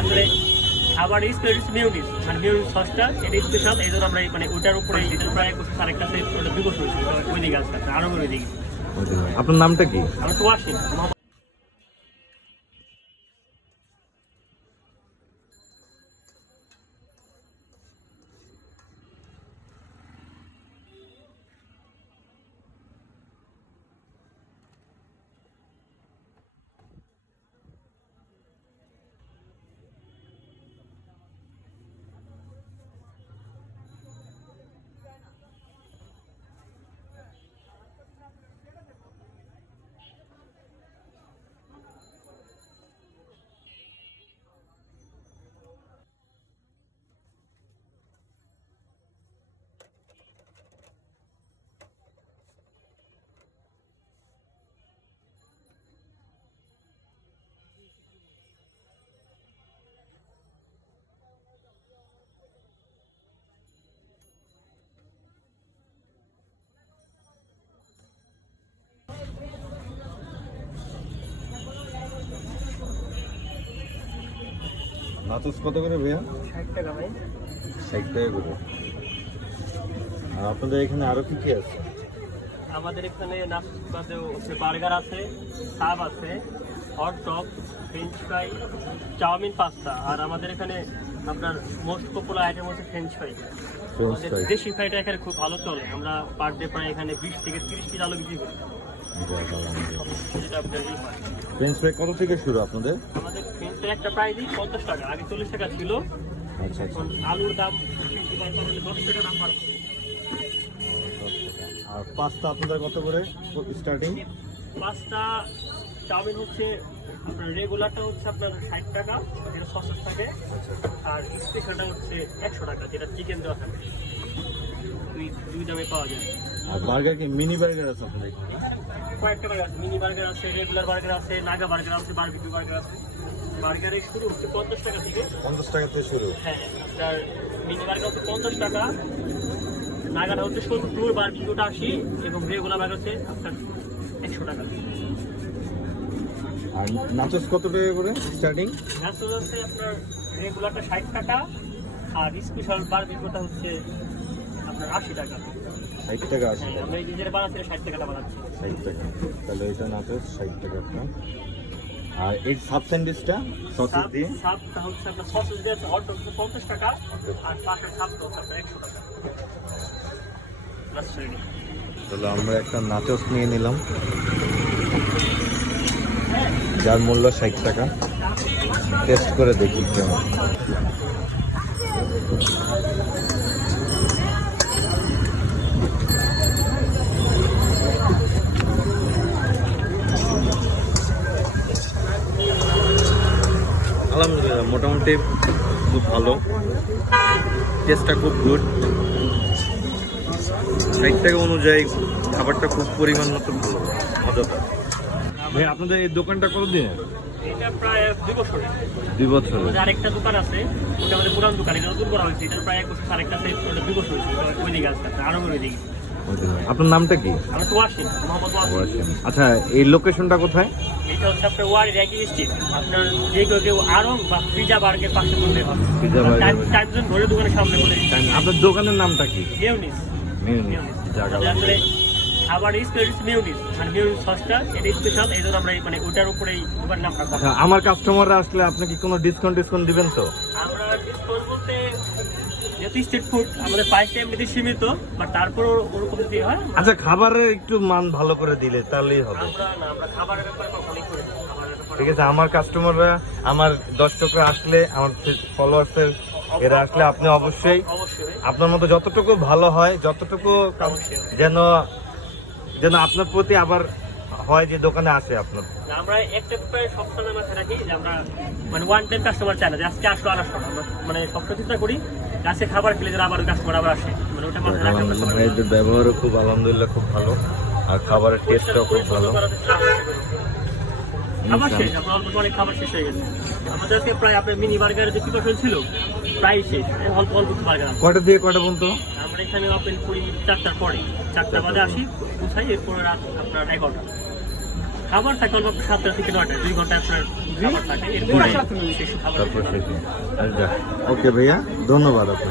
আসলে খাবার মিউনিস মানে মিউনিস সসটা এটা স্পেশাল, এই জন্য আমরা মানে ওটার উপরে প্রায় 1 বছর আরেকটা সেট ওটা 2 বছর হয়েছে ওইদিকে আছে আরো ওইদিকে। আপনার নামটা কি? আমরা তো আসি নাচস কত করে ভাইয়া? 60 টাকা ভাই। 60 টাকা করে। আর আপনাদের এখানে আরো কি কি আছে? আমাদের এখানে নাশপাতে হচ্ছে বার্গার আছে, সাব আছে, hot dog, French fry, chowmein, pasta. আর আমাদের এখানে আপনার মোস্ট পপুলার আইটেম হচ্ছে ফ্রেঞ্চ ফ্রাই। আমাদের দেশি ফ্রাইটা এখানে খুব ভালো চলে, আমরা পার ডে প্রায় এখানে 20 থেকে 30 পিস আলু বিক্রি করি। ফ্রেঞ্চ ফ্রাই কত থেকে শুরু আপনাদের? আমাদের ফ্রেঞ্চ ফ্রাই একটা প্রাইসই 50 টাকা, আগে 40 টাকা ছিল। আচ্ছা এখন আলুর দাম 10 টাকা দাম বাড়ছে। আর পাস্তা আপনাদের কত করে স্টার্টিং? পাস্তা চাউমিন হচ্ছে আপনার রেগুলারটা হচ্ছে আপনার 60 টাকা, এটা সসেস থাকে। আর স্পেশালটা হচ্ছে 100 টাকা, যেটা চিকেন দেওয়া থাকে। দুই দামে পাওয়া যায়। আর বার্গার কি মিনি বার্গার আছে আপনাদের? কয়েকটা বার্গার আছে, মিনি বার্গার আছে, রেগুলার বার্গার আছে, নাগা বার্গার আছে, বারবিকিউ বার্গার আছে। বার্গারের শুরু হচ্ছে 50 টাকা থেকে। 50 টাকা থেকে শুরু? হ্যাঁ, আপনার মিনি বার্গার হচ্ছে 50 টাকা, নাগাটা হচ্ছে 70, বারবিকিউটা 80 এবং রেগুলার বার্গার হচ্ছে আপনার 100 টাকা। আর নাচস কত টাকা করে স্টার্টিং? নাচস হচ্ছে আপনার রেগুলারটা 60 টাকা, আর স্পেশাল বারবিকিউটা হচ্ছে আপনার 80 টাকা। 60 টাকা 80 টাকা। আমরা এই যে যেটা বানাচ্ছি 60 টাকাটা বানাচ্ছি। 60 টাকা। তাহলে এটা নাচস 60 টাকা আপনার। আর এই সাব স্যান্ডউইচটা সসেস দিয়ে? সাবটা হচ্ছে আপনার সসেস দিয়ে হট ডগ 50 টাকা, আর পাশের সাবটা হচ্ছে আপনার 100 টাকা। Last ready. তাহলে আমরা একটা নাচস নিয়ে নিলাম, যার মূল্য 60 টাকা। টেস্ট করে দেখি কেমন। আলহামদুলিল্লাহ, মোটামুটি খুব ভালো, টেস্টটা খুব গুড। 60 টাকা অনুযায়ী খাবারটা খুব পরিমাণ মতো ভালো, মজাদার। ভাই আপনাদের এই দোকানটা কতদিন? এটা প্রায় 2 বছর। 2 বছর। আমাদের আরেকটা দোকান আছে, ওটা আমাদের পুরান দোকান, এটা নতুন করা হয়েছে। এটা প্রায় 1 বছর, আরেকটা সেট ওটা 2 বছর হয়েছে, ওইদিকে আছে আরো ওইদিকে। আপনার নামটা কি? আমরা তো ওয়াসিম, মোহাম্মদ ওয়াসিম। আচ্ছা, এই লোকেশনটা কোথায়? এটা হচ্ছে আপনার ওয়ারি র্যাকিং স্ট্রিট। আপনার যে কেউ আরং বা পিজা বার্গের পাশে বললে হবে। পিজা বার্গের টাইম জোন ধরে দোকানের সামনে বলে। আপনার দোকানের নামটা কি? মিউনিস। মিউনিস জায়গা। আসলে খাবার মিউনিস মানে মিউনিস সসটা এটা স্পেশাল, এই জন্য আমরা মানে ওটার উপরেই দোকানের নামটা রাখা। আমার কাস্টমাররা আসলে আপনি কি কোনো ডিসকাউন্ট দিবেন তো? আমরা ডিসকাউন্ট বলতে যেহেতু স্ট্রিট ফুড আমাদের প্রাইসটা এমনিতে সীমিত, বাট তারপর ওরকম যদি হয়। আচ্ছা, খাবারের একটু মান ভালো করে দিলে তাহলেই হবে। আমরা খাবারের ব্যাপারে কখনোই করি না। ঠিক আছে, আমার কাস্টমাররা, আমার দর্শকরা আসলে, আমার ফলোয়ার্সের এরা আসলে আপনি অবশ্যই আপনার মতো যতটুকু ভালো হয়, যতটুকু যেন আপনার প্রতি আবার হয় যে দোকানে আসে আপনার। আমরা একটা ব্যাপারে সবসময় মাথায় রাখি যে আমরা মানে ওয়ান টাইম কাস্টমার চাই না, যে আজকে আসলো আর আসলো না। আমরা মানে সবসময় চেষ্টা করি আজকে খাবার খেলে যেন আবার কাস্টমার আবার আসে, মানে ওটা মাথায় রাখা। এদের ব্যবহারও খুব আলহামদুলিল্লাহ খুব ভালো, আর খাবারের টেস্টটাও খুব ভালো। খাবার শেষ, আপনার অল্প অনেক খাবার শেষ হয়ে গেছে আমাদের আজকে। প্রায় আপনার মিনি বার্গারের যে প্রিপারেশন ছিল প্রায় শেষ, অল্প অল্প বার্গার। কটা দিয়ে কটা পর্যন্ত? আমরা এখানে ওপেন করি 4টার পরে, 4টা বাজে আসি, কোথায় এরপরে রাত আপনার 11টা। খাবার থাকে অল্প 7টা থেকে 9টা, 2 ঘন্টা আপনার খাবার থাকে, এরপরে শেষ খাবার। তারপর ওকে ভাইয়া, ধন্যবাদ আপনাকে।